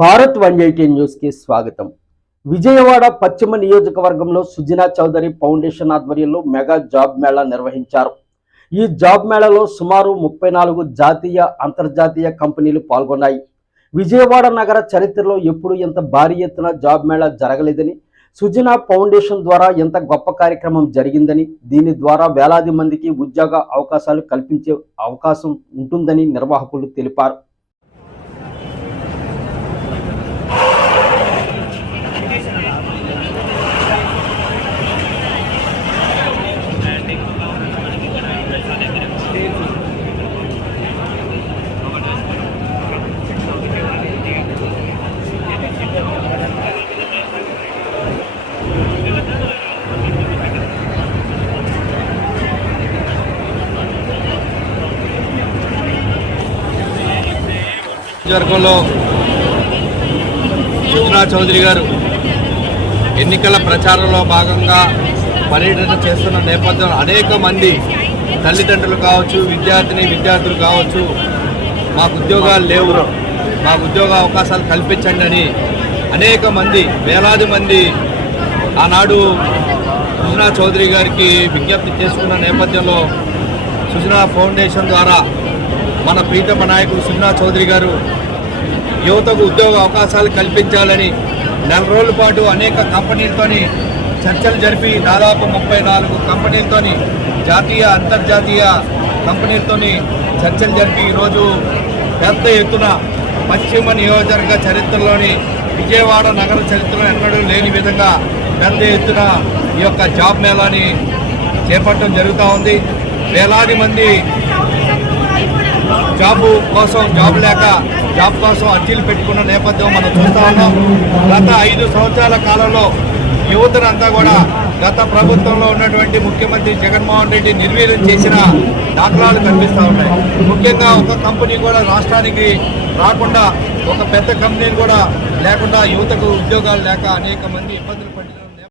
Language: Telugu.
భారత్ 180 న్యూస్ కి స్వాగతం. విజయవాడ పశ్చిమ నియోజకవర్గంలో సుజనా చౌదరి ఫౌండేషన్ ఆధ్వర్యంలో మెగా జాబ్ మేళా నిర్వహించారు. ఈ జాబ్ మేళాలో సుమారు 34 జాతీయ అంతర్జాతీయ కంపెనీలు పాల్గొన్నాయి. విజయవాడ నగర చరిత్రలో ఎప్పుడు ఇంత భారీ ఎత్తున జాబ్ మేళా జరగలేదని, సుజనా ఫౌండేషన్ ద్వారా ఎంత గొప్ప కార్యక్రమం జరిగిందని, దీని ద్వారా వేలాది మందికి ఉద్యోగ అవకాశాలు కల్పించే అవకాశం ఉంటుందని నిర్వాహకులు తెలిపారు. నియోజకవర్గంలో సుజనా చౌదరి గారు ఎన్నికల ప్రచారంలో భాగంగా పర్యటన చేస్తున్న నేపథ్యంలో అనేక మంది తల్లిదండ్రులు కావచ్చు, విద్యార్థులు కావచ్చు, మాకు ఉద్యోగాలు లేవు, మాకు ఉద్యోగ అవకాశాలు కల్పించండి అని అనేక మంది, వేలాది మంది ఆనాడు సుజనా చౌదరి గారికి విజ్ఞప్తి చేసుకున్న నేపథ్యంలో సుజనా ఫౌండేషన్ ద్వారా మన ప్రీతమ నాయకుడు సుజనా చౌదరి గారు యువతకు ఉద్యోగ అవకాశాలు కల్పించాలని నెల రోజుల పాటు అనేక కంపెనీలతోని చర్చలు జరిపి దాదాపు 34 కంపెనీలతోని జాతీయ అంతర్జాతీయ కంపెనీలతోని చర్చలు జరిపి ఈరోజు పెద్ద ఎత్తున పశ్చిమ నియోజకవర్గ చరిత్రలోని విజయవాడ నగర చరిత్రలో ఎన్నడూ లేని విధంగా పెద్ద ఎత్తున ఈ యొక్క జాబ్ మేళాని చేపట్టడం జరుగుతూ ఉంది. వేలాది మంది జాబ్ లేక జాబ్ కోసం అర్జీలు పెట్టుకున్న నేపథ్యం మనం చూస్తూ ఉన్నాం. గత 5 సంవత్సరాల కాలంలో యువతనంతా కూడా గత ప్రభుత్వంలో ఉన్నటువంటి ముఖ్యమంత్రి జగన్మోహన్ రెడ్డి నిర్వీర్యం చేసిన దాఖలాలు కనిపిస్తూ ఉన్నాయి. ముఖ్యంగా ఒక కంపెనీ కూడా రాష్ట్రానికి రాకుండా, ఒక పెద్ద కంపెనీలు కూడా లేకుండా యువతకు ఉద్యోగాలు లేక అనేక మంది ఇబ్బందులు పడి